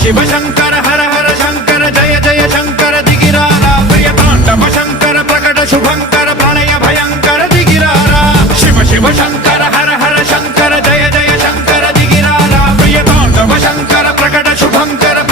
शिव शंकर हर हर शंकर जय जय शंकर दिगिरारा प्रिय तांडव शंकर प्रकट शुभंकर प्रणय भयंकर दिगिरारा शिव शिव शंकर हर हर शंकर जय जय शंकर दिगिरारा प्रिय तांडव शंकर प्रकट शुभंकर